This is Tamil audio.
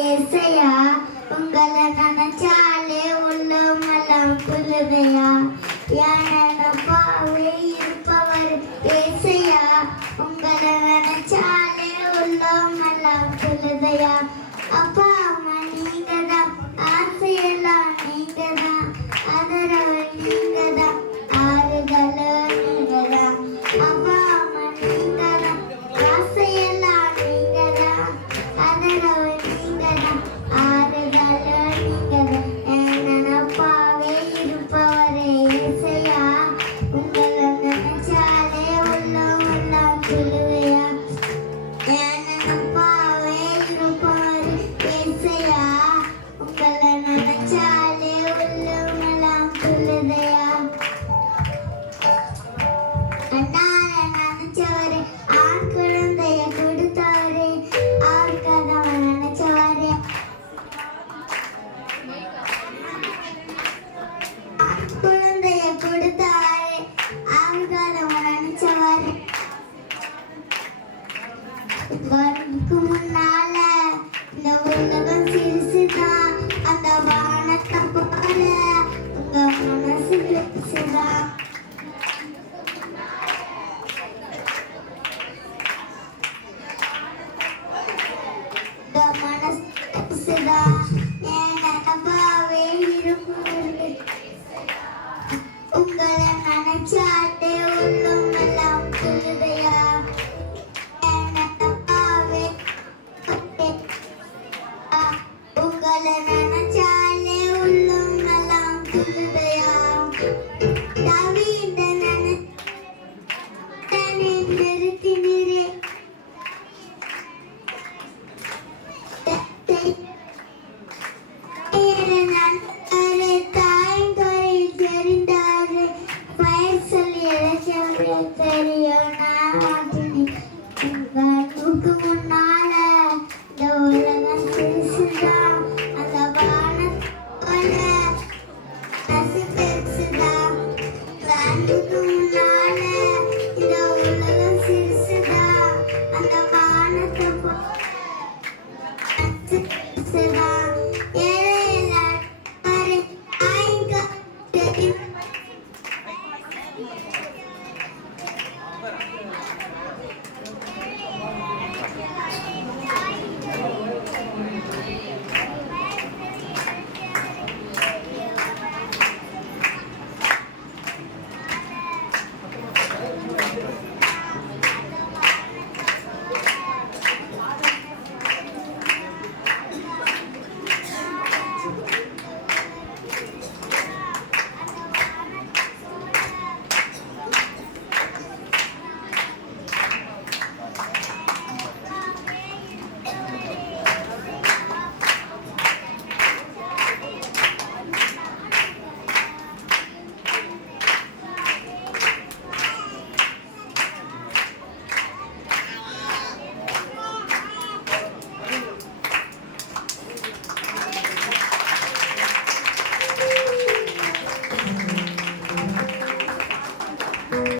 ஏசையா உங்களை நினைச்சாலே உள்ளமெல்லாம் புல்லுதையா பாவை இருப்பவர் ஏசையா உங்களை நினைச்சாலே உள்ளமெல்லாம் புல்லுதையா அப்பா அம்மா நீங்கதான் ஆசையெல்லாம் நீங்கதான் ஆதரவு நீங்கதான் ஆறுதல் நீங்கதான் அப்பா அம்மா நீங்கதான் ஆசையெல்லாம் நீங்கதான் ஆதரவு நீங்கதான் ஆறுதல் நீங்கதான் நினப்பாவே இருப்பவரே ஏசையா உங்களை நினைச்சாலே உள்ளமெல்லாம் சொல்லுவையா நினப்பாவே இருப்பவர் ஏசையா உங்களை நினைச்சாலே உள்ளமெல்லாம் சொல்லுதையா அண்ணாரை நினைச்சவரே ஆண் குழந்தைய கொடுத்தவரே அவருக்காக நினைச்சவரே ஆண் குழந்தைய கொடுத்தவரே அவருக்காக நினைச்சவரே வரதுக்கு முன்னால இந்த உலகம் சிரிச்சுதான் அந்த வானத்தை போல உங்க மனசு பெருசுதான் உங்க மனசு பெருசுதான் என் நினப்பாவே இருப்பவர்களே உங்களை நினைச்சாட்டே உள்ளமெல்லாம் சொல்லுதையா உங்களை நினைச்சாலே உள்ளம் எல்லாம் புல்லுதையா தாவீத நிறுத்தினரே தாயங்கரையில் தெரிந்தாரு பயிர் சொல்லி இலக்கியவரே தெரியும் கண்ணுக்கு முன்னால இந்த உலகம் சிரிச்சுதான் அந்த வானத்தோட பசு பெருசுதான் கண்ணுக்கு முன்னால இந்த உலகம் சிரிச்சுதான் அந்த வானத்தை பெருசுதான்